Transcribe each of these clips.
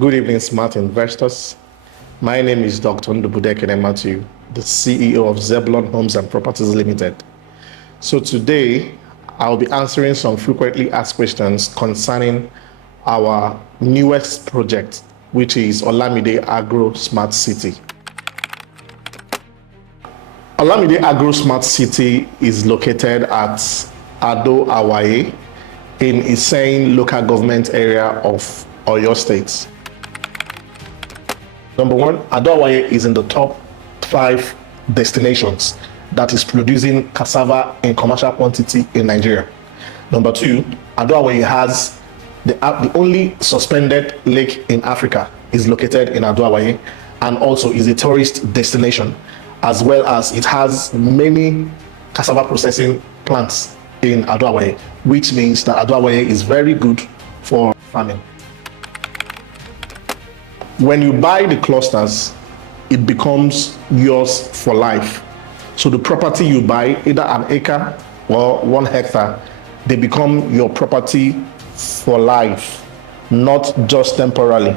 Good evening, smart investors. My name is Dr. Ndubudekene Matthew, the CEO of Zebulon Homes and Properties Limited. So today, I'll be answering some frequently asked questions concerning our newest project, which is Olamide Agro Smart City. Olamide Agro Smart City is located at Awaye in Iseyin local government area of Oyo State. Number one, Awaye is in the top 5 destinations that is producing cassava in commercial quantity in Nigeria. Number two, Awaye has the only suspended lake in Africa is located in Awaye, and also is a tourist destination, as well as it has many cassava processing plants in Awaye, which means that Awaye is very good for farming. When you buy the clusters, it becomes yours for life. So the property you buy, either an acre or 1 hectare, they become your property for life, not just temporarily.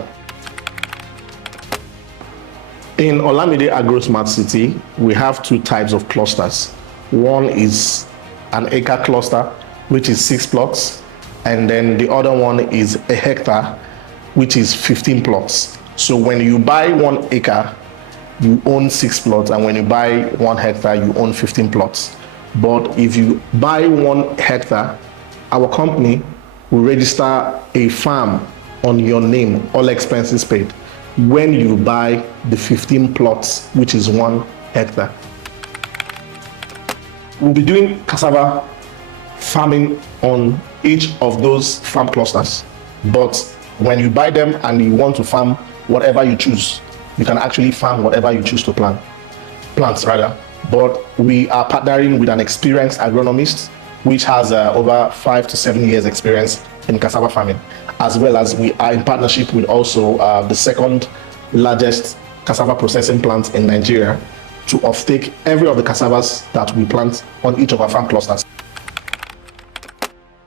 In Olamide Agro Smart City, we have 2 types of clusters. One is an acre cluster, which is 6 plots, and then the other one is a hectare, which is 15 plots. So when you buy 1 acre, you own 6 plots, and when you buy 1 hectare, you own 15 plots. But if you buy 1 hectare, our company will register a farm on your name, all expenses paid, when you buy the 15 plots, which is 1 hectare. We'll be doing cassava farming on each of those farm clusters. But when you buy them and you want to farm whatever you choose, you can actually farm whatever you choose to plants rather. But we are partnering with an experienced agronomist, which has over 5 to 7 years experience in cassava farming, as well as we are in partnership with also the 2nd largest cassava processing plant in Nigeria to offtake every of the cassavas that we plant on each of our farm clusters.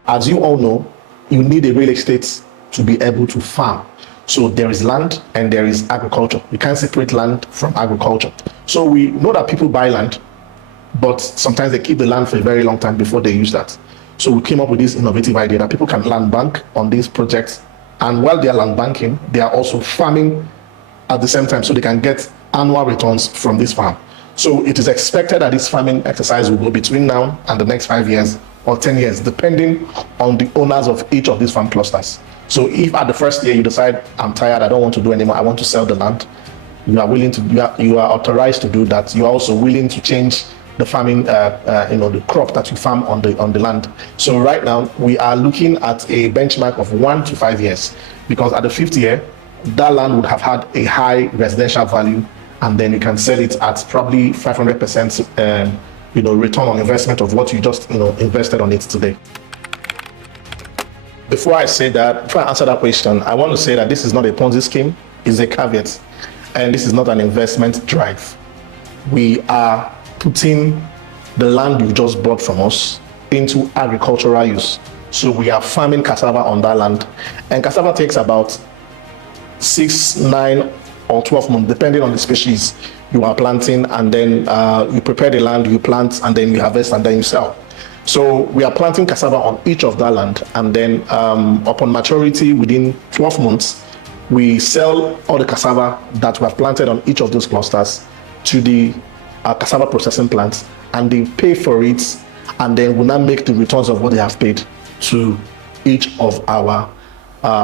As you all know, you need a real estate to be able to farm. So there is land and there is agriculture. You can't separate land from agriculture. So we know that people buy land, but sometimes they keep the land for a very long time before they use that. So we came up with this innovative idea that people can land bank on these projects, and while they are land banking, they are also farming at the same time, so they can get annual returns from this farm. So it is expected that this farming exercise will go between now and the next 5 years or 10 years, depending on the owners of each of these farm clusters. So if at the first year you decide, I'm tired, I don't want to do anymore, I want to sell the land, you are willing to, you are authorized to do that. You are also willing to change the farming, the crop that you farm on the land. So right now we are looking at a benchmark of 1 to 5 years, because at the 5th year, that land would have had a high residential value, and then you can sell it at probably 500% return on investment of what you just invested on it today. Before I answer that question, I want to say that this is not a Ponzi scheme, it's a caveat, and this is not an investment drive. We are putting the land you just bought from us into agricultural use. So we are farming cassava on that land, and cassava takes about 6, 9, or 12 months, depending on the species you are planting, and then you prepare the land, you plant, and then you harvest, and then you sell. So we are planting cassava on each of that land, and then upon maturity within 12 months, we sell all the cassava that we have planted on each of those clusters to the cassava processing plants, and they pay for it, and then we'll now make the returns of what they have paid to each of our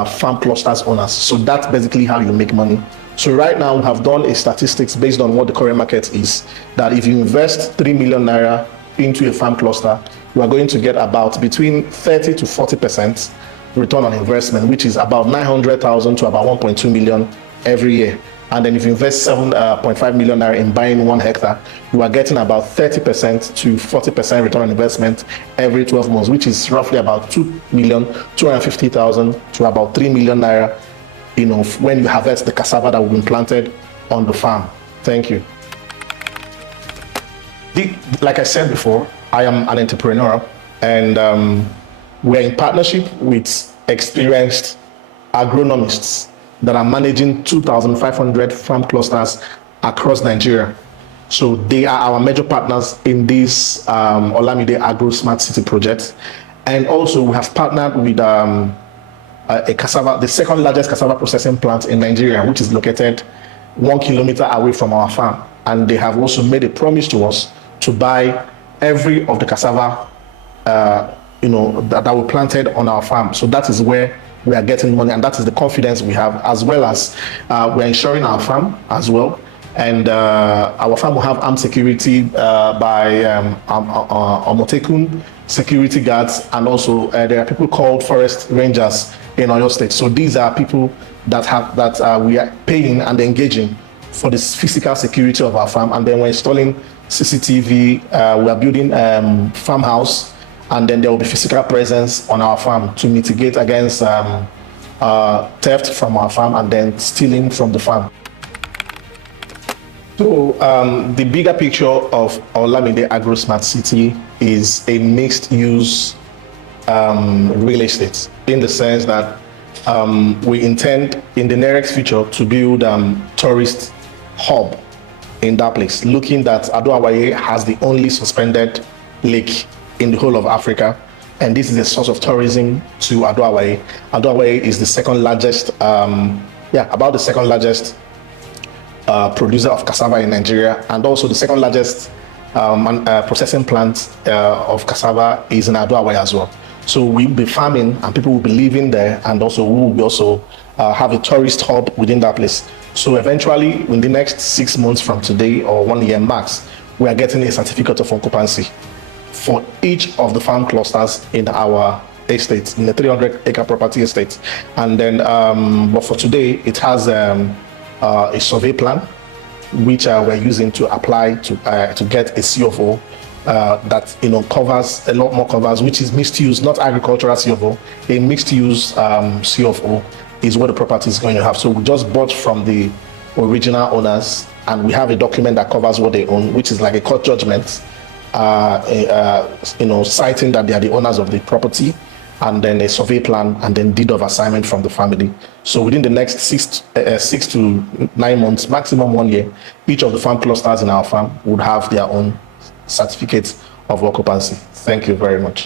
farm clusters owners. So that's basically how you make money. So right now we have done a statistics based on what the current market is, that if you invest 3 million naira into a farm cluster, you are going to get about between 30 to 40% return on investment, which is about 900,000 to about 1.2 million every year. And then if you invest 7.5 million naira in buying 1 hectare, you are getting about 30% to 40% return on investment every 12 months, which is roughly about 2,250,000 to about 3 million naira, when you harvest the cassava that will be planted on the farm. Thank you. Like I said before, I am an entrepreneur, and we're in partnership with experienced agronomists that are managing 2,500 farm clusters across Nigeria. So they are our major partners in this Olamide Agro Smart City project. And also we have partnered with a cassava, the second largest cassava processing plant in Nigeria, which is located 1 kilometer away from our farm. And they have also made a promise to us to buy every of the cassava that we planted on our farm. So that is where we are getting money, and that is the confidence we have, as well as we're insuring our farm as well. And our farm will have armed security by Omotekun security guards, and also there are people called forest rangers in Oyo State. So these are people that we are paying and engaging for this physical security of our farm. And then we're installing CCTV, we are building farmhouse, and then there will be physical presence on our farm to mitigate against theft from our farm and then stealing from the farm. So the bigger picture of Olamide Agro Smart City is a mixed use real estate, in the sense that we intend in the nearest future to build tourist hub in that place, looking that Awaye has the only suspended lake in the whole of Africa, and this is a source of tourism to Awaye. Awaye is the second largest, about the second largest producer of cassava in Nigeria, and also the second largest processing plant of cassava is in Awaye as well. So we'll be farming and people will be living there, and also we will also have a tourist hub within that place. So eventually, in the next 6 months from today, or 1 year max, we are getting a certificate of occupancy for each of the farm clusters in our estate, in the 300-acre property estate. And then, but for today, it has a survey plan, which we're using to apply to get a CFO that covers a lot more covers, which is mixed use, not agricultural CFO. A mixed use CFO is what the property is going to have. So we just bought from the original owners, and we have a document that covers what they own, which is like a court judgment, citing that they are the owners of the property, and then a survey plan, and then deed of assignment from the family. So within the next 6 to 9 months, maximum 1 year, each of the farm clusters in our farm would have their own certificates of occupancy. Thank you very much.